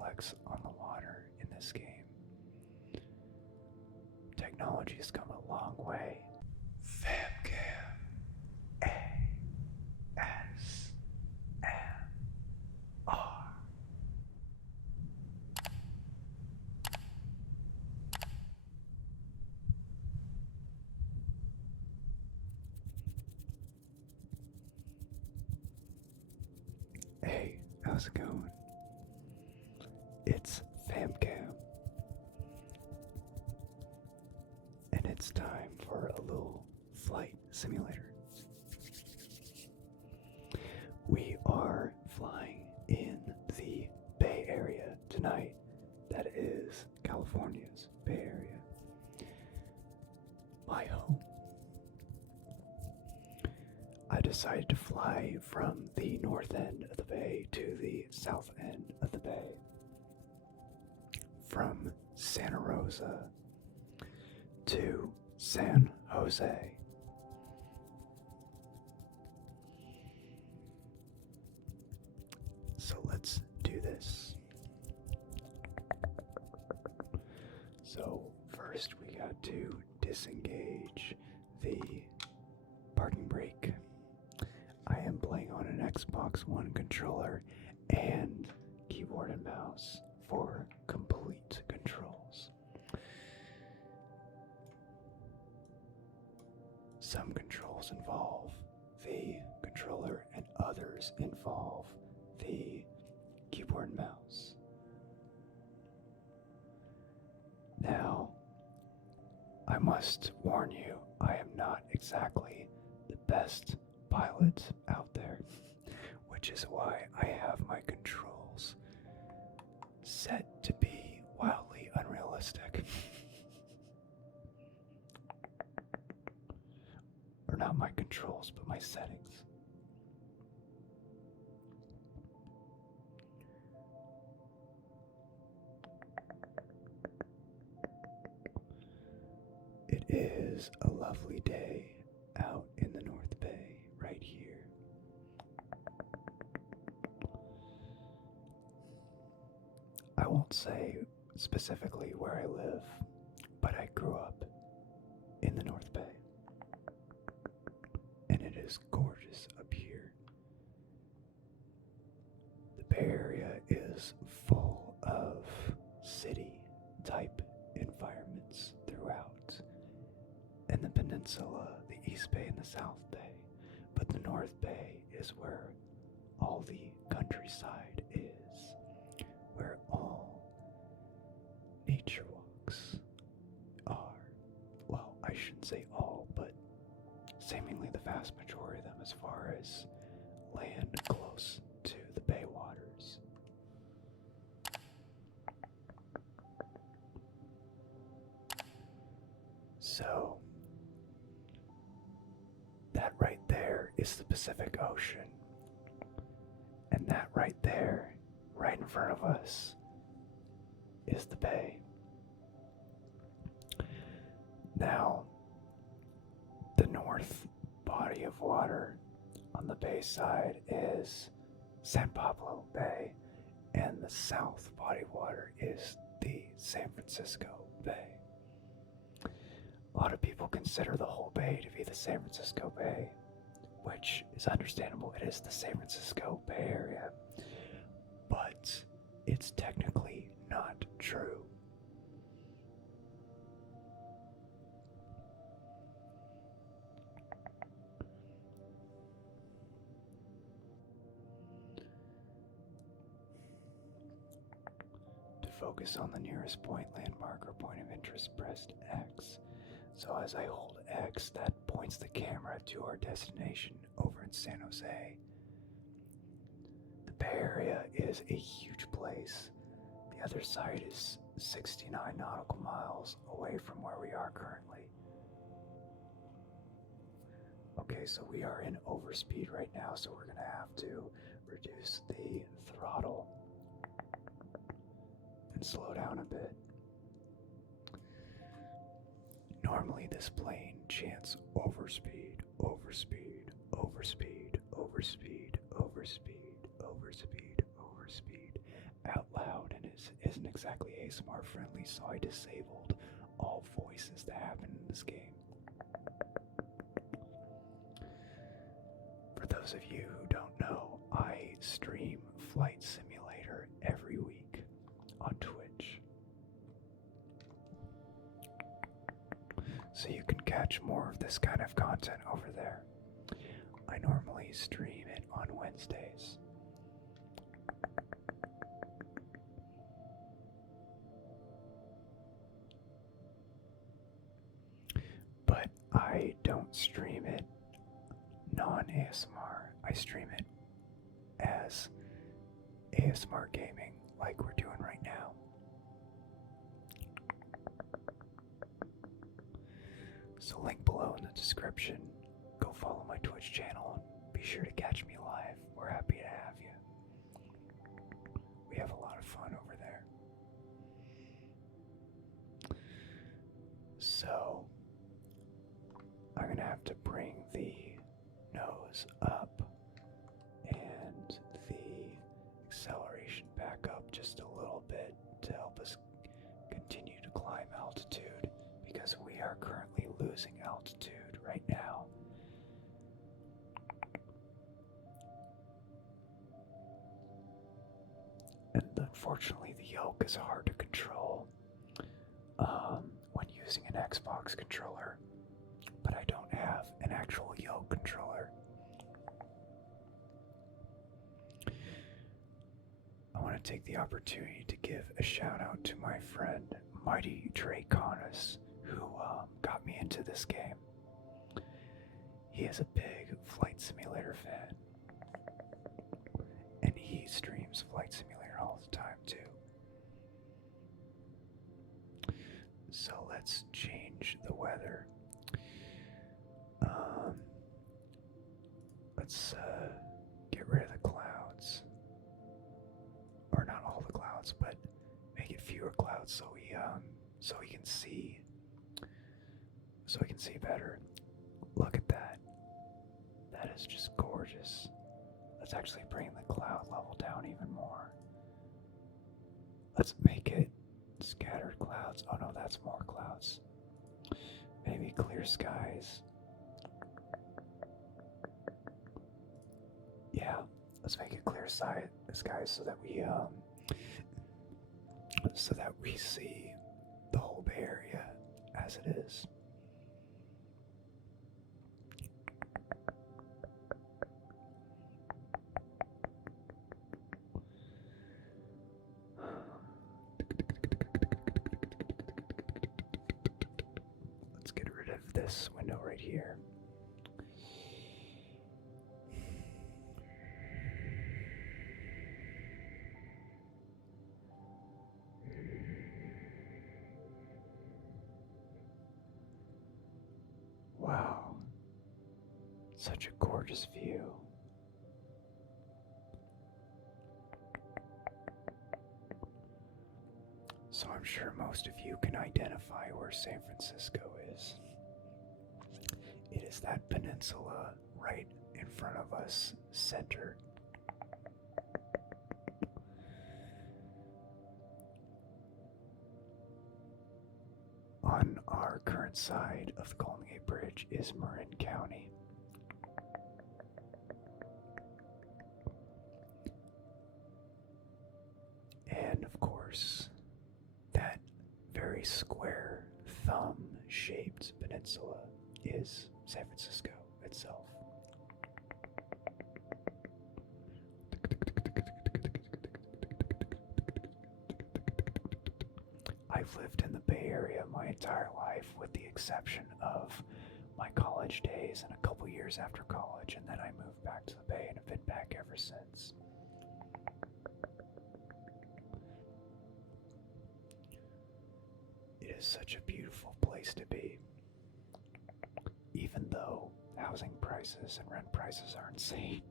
reflects on the water in this game. Technology has come a long way. FamKam. ASMR. Hey, how's it going? It's FamKam, and it's time for a little flight simulator. We are flying in the Bay Area tonight. That is California's Bay Area, my home. I decided to fly from the north end of the bay to the south end of the bay, from Santa Rosa to San Jose. So let's do this. So first we got to disengage the parking brake. I am playing on an Xbox One controller and keyboard and mouse for complete controls. Some controls involve the controller and others involve the keyboard and mouse. Now, I must warn you, I am not exactly the best pilot out there, which is why I have my controls set to be wildly unrealistic. Or not my controls, but my settings. It is a lovely day out in the North Bay right here. I won't say specifically where I live, but I grew up in the North Bay. And it is gorgeous up here. The Bay Area is full of city-type environments throughout. And the peninsula, the East Bay and the South Bay. But the North Bay is where all the countryside is, where all nature walks are. Well, I shouldn't say all, but seemingly the vast majority of them, as far as land close to the bay waters. So, that right there is the Pacific Ocean. And that right there, right in front of us, is the bay. Now, the north body of water on the bay side is San Pablo Bay, and the south body of water is the San Francisco Bay. A lot of people consider the whole bay to be the San Francisco Bay, which is understandable. It is the San Francisco Bay Area, but it's technically not true. To focus on the nearest point, landmark, or point of interest, press X. So as I hold X, that points the camera to our destination over in San Jose. The Bay Area is a huge place. The other side is 69 nautical miles away from where we are currently. Okay, so we are in overspeed right now, so we're gonna have to reduce the throttle and slow down a bit. Normally this plane chants overspeed, overspeed, overspeed, overspeed, overspeed, overspeed, overspeed out loud in his isn't exactly ASMR friendly, so I disabled all voices that happen in this game. For those of you who don't know, I stream Flight Simulator every week on Twitch. So you can catch more of this kind of content over there. I normally stream it on Wednesdays. But I don't stream it non-ASMR. I stream it as ASMR gaming like we're doing right now. So link below in the description. Go follow my Twitch channel and be sure to catch me live. We're happy to have you. We have a lot of fun over there. So I'm gonna have to bring the nose up and the acceleration back up just a little bit to help us continue to climb altitude, because we are currently losing altitude right now. And unfortunately, the yoke is hard to control when using an Xbox controller, but I don't have an actual yoke controller. I want to take the opportunity to give a shout out to my friend Mighty Draconis, who got me into this game. He is a big Flight Simulator fan, and he streams Flight Simulator all the time too. So let's change the weather. Let's get rid of the clouds, or not all the clouds, but make it fewer clouds so we can see better. Look at that. That is just gorgeous. Let's actually bring the cloud level down even more. Let's make it scattered clouds. Oh no, that's more clouds. Maybe clear skies. Yeah, let's make it clear skies so that we see the whole Bay Area as it is. Let's get rid of this window right here. Wow, such a gorgeous view. So I'm sure most of you can identify where San Francisco is. It is that peninsula right in front of us, centered. On our current side of the Golden Gate Bridge is Marin County. And of course, that very square thumb-shaped peninsula is San Francisco itself. I've lived in the Bay Area my entire life, with the exception of my college days and a couple years after college, and then I moved back to the Bay and have been back ever since. It is such a beautiful place to be, even though housing prices and rent prices are insane.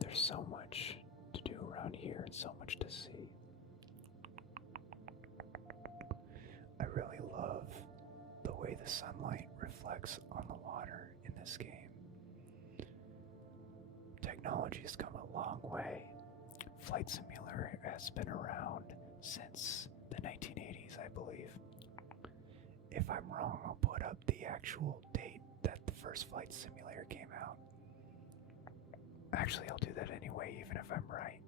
There's so much to do around here and so much to see. I really love the way the sunlight reflects on the water in this game. technology has come a long way. Flight Simulator has been around since the 1980s, I believe. If I'm wrong, I'll put up the actual date that the first Flight Simulator came out. Actually, I'll do that anyway, even if I'm right.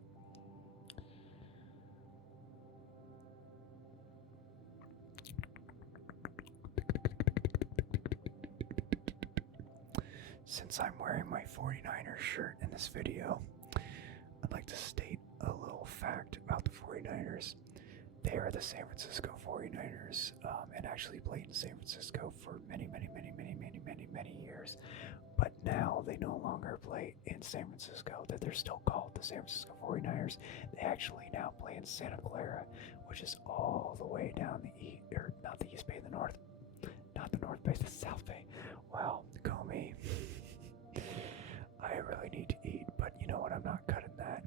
Since I'm wearing my 49ers shirt in this video, I'd like to state a little fact about the 49ers. They are the San Francisco 49ers, and actually played in San Francisco for many years. But now they no longer play in San Francisco. That they're still called the San Francisco 49ers. They actually now play in Santa Clara, which is all the way down the east, or not the East Bay, the North, not the North Bay, the South Bay. Wow, go me. I really need to eat, but you know what? I'm not cutting that.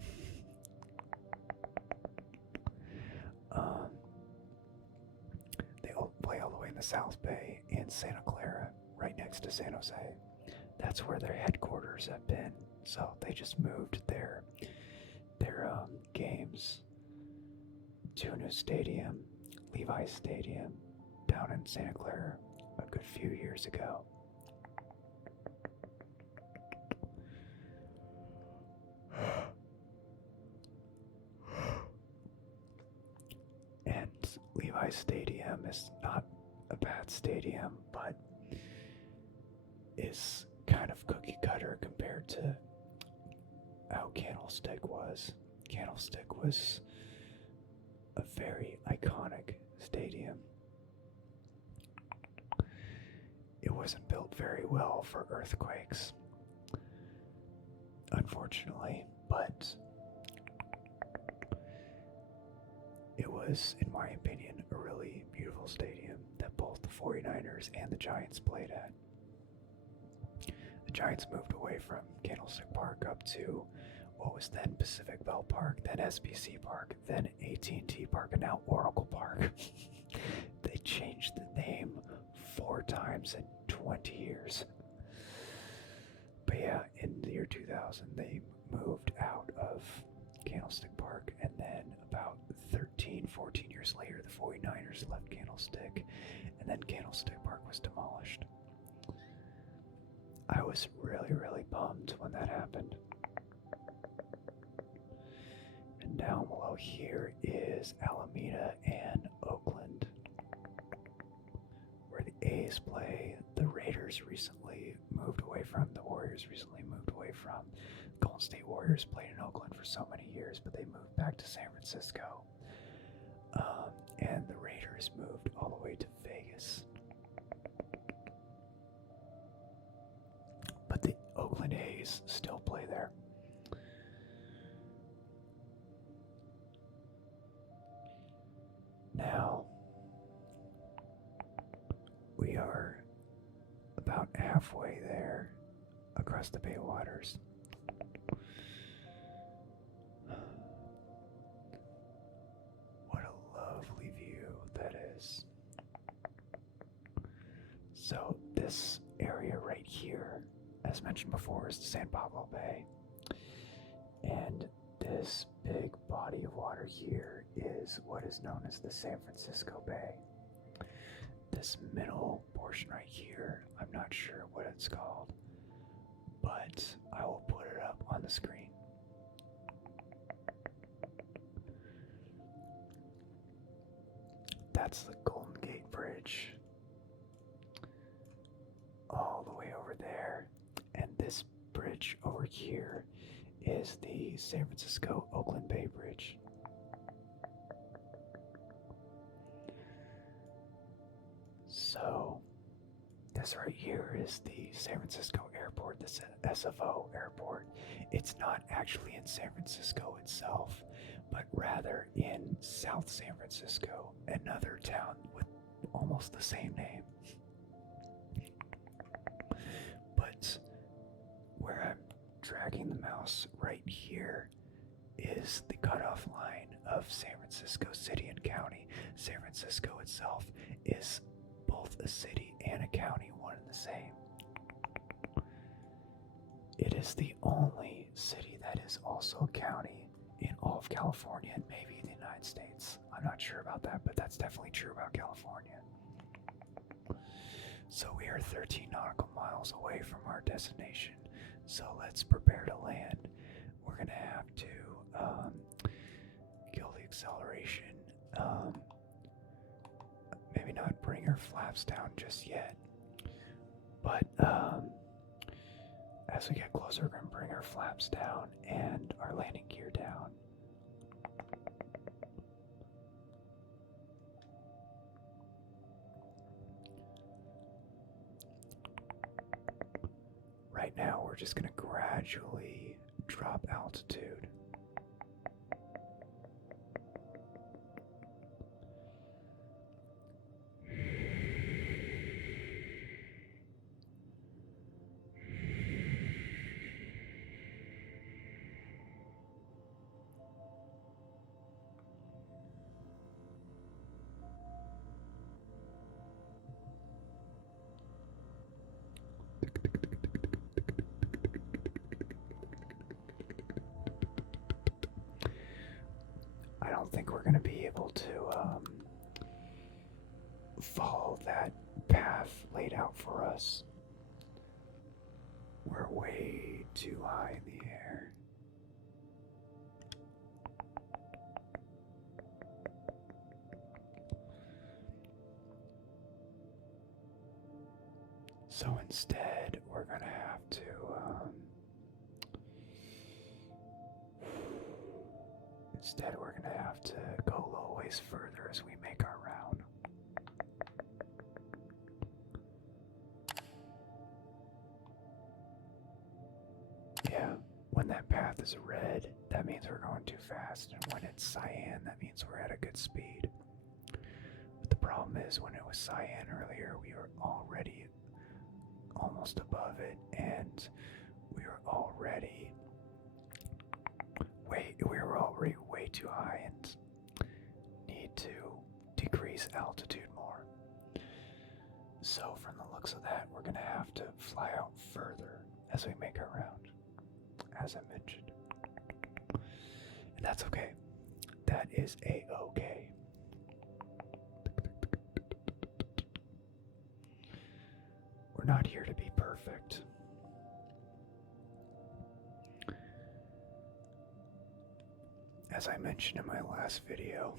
They all play all the way in the South Bay in Santa Clara, right next to San Jose. That's where their headquarters have been. So they just moved their games to a new stadium, Levi's Stadium, down in Santa Clara a good few years ago. And Levi's Stadium is not a bad stadium, but is kind of cookie cutter compared to how Candlestick was. Candlestick was a very iconic stadium. It wasn't built very well for earthquakes, unfortunately, but it was, in my opinion, a really beautiful stadium that both the 49ers and the Giants played at. The Giants moved away from Candlestick Park up to what was then Pacific Bell Park, then SBC Park, then AT&T Park, and now Oracle Park. They changed the name 4 times in 20 years. But yeah, in the year 2000, they moved out of Candlestick Park, and then about 14 years later, the 49ers left Candlestick, and then Candlestick Park was demolished. I was really bummed when that happened. And down below here is Alameda and Oakland, where the A's play. The Raiders recently moved away from, the Warriors recently moved away from. Golden State Warriors played in Oakland for so many years, but they moved back to San Francisco. And the Raiders moved all the way to Vegas. But the Oakland A's still play there. Now, we are about halfway there across the Bay Waters. What a lovely view that is. So this area right here, as mentioned before, is the San Pablo Bay. And this big body of water here is what is known as the San Francisco Bay. This middle portion right here, I'm not sure what it's called, but I will put it up on the screen. That's the Golden Gate Bridge. All the way over there. And this bridge over here is the San Francisco Oakland Bay Bridge. So, this right here is the San Francisco Airport, the SFO Airport. It's not actually in San Francisco itself, but rather in South San Francisco, another town with almost the same name. But where I'm dragging the mouse right here is the cutoff line of San Francisco City and County. San Francisco itself is both a city and a county, one and the same. It is the only city that is also a county in all of California and maybe the United States. I'm not sure about that, but that's definitely true about California. So we are 13 nautical miles away from our destination. So let's prepare to land. We're gonna have to kill the acceleration. Maybe not bring our flaps down just yet, but as we get closer, we're gonna bring our flaps down and our landing gear down. Right now, we're just gonna gradually drop altitude. I don't think we're going to be able to follow that path laid out for us. We're way too high in the air. So instead, we're going to have to go a little ways further as we make our round. Yeah, when that path is red, that means we're going too fast, and when it's cyan, that means we're at a good speed. But the problem is, when it was cyan earlier, we were already almost above it, and we were already way too high and need to decrease altitude more. So from the looks of that, we're gonna have to fly out further as we make our round, as I mentioned. And that's okay. That is a-okay. We're not here to be perfect. As I mentioned in my last video,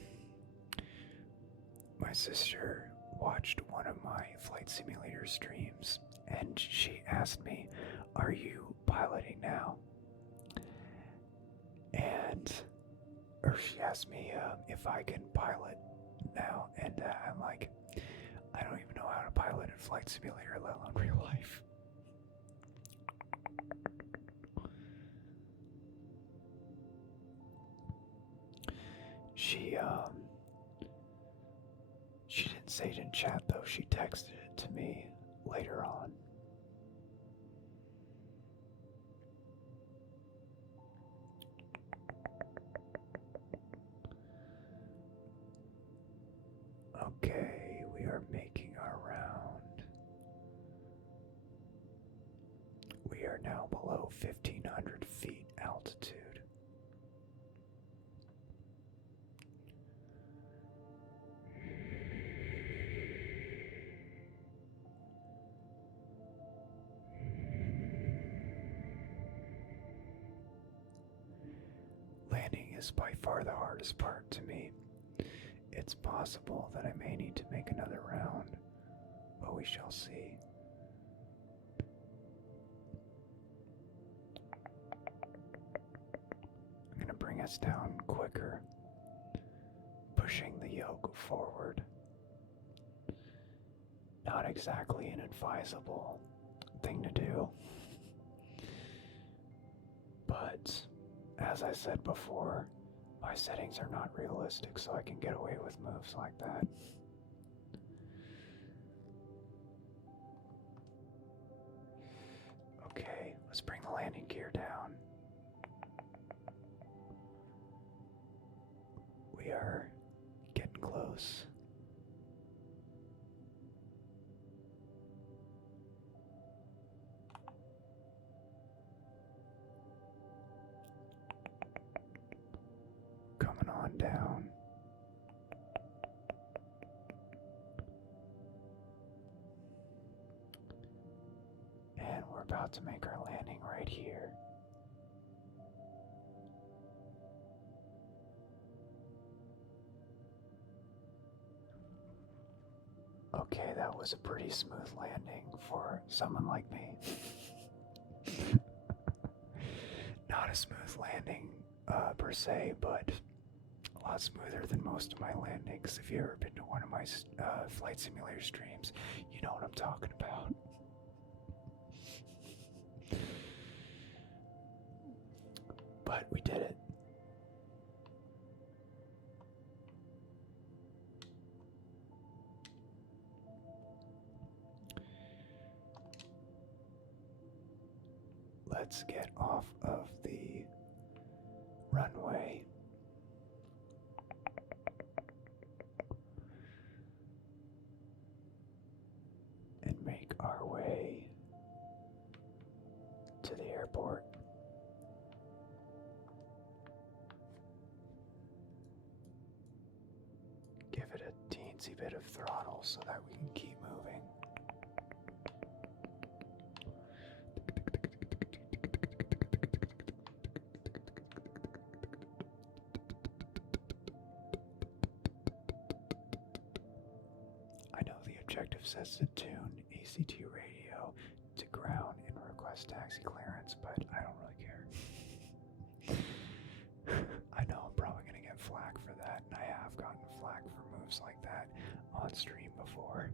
my sister watched one of my flight simulator streams and she asked me, "Are you piloting now?" Or she asked me if I can pilot now, and I'm like, I don't even know how to pilot a flight simulator, let alone real life. She didn't say it in chat though, she texted it to me later on. Okay, we are making our round. We are now below 1,500 feet altitude. Landing is by far the hardest part to me. It's possible that I may need to make another round, but we shall see. I'm going to bring us down quicker, pushing the yoke forward. Not exactly an advisable thing to do, but as I said before, my settings are not realistic, so I can get away with moves like that. Okay, let's bring the landing gear down. We are getting close. And we're about to make our landing right here. Okay, that was a pretty smooth landing for someone like me. Not a smooth landing per se, but a lot smoother than most of my landings. If you've ever been to one of my flight simulator streams, you know what I'm talking about. But we did it. Let's get off of the runway. And make our way to the airport. Give it a teensy bit of throttle so that we can keep moving. I know the objective says to tune ACT radio to ground and request taxi clearance, but I don't really care. I know I'm probably going to get flack for that, and I have gotten flack for moves like that on stream before.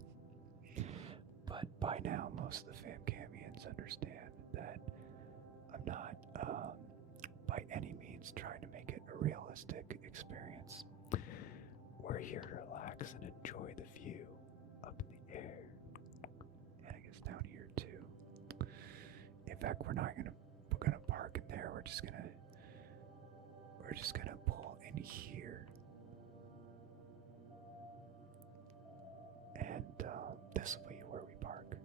But by now, most of the FamKamians understand that I'm not, by any means, trying to make it a realistic experience. We're here to relax and enjoy the view up in the air, and I guess down here too. In fact, we're gonna park in there. We're just gonna pull in here, and this will be where we park.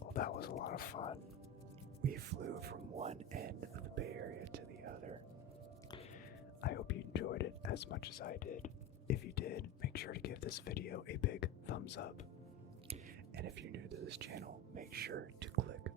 Well, that was a lot of fun. We flew from one end of the Bay Area to the other. I hope you enjoyed it as much as I did. If you did, make sure to give this video a big thumbs up. And if you're new to this channel, make sure to click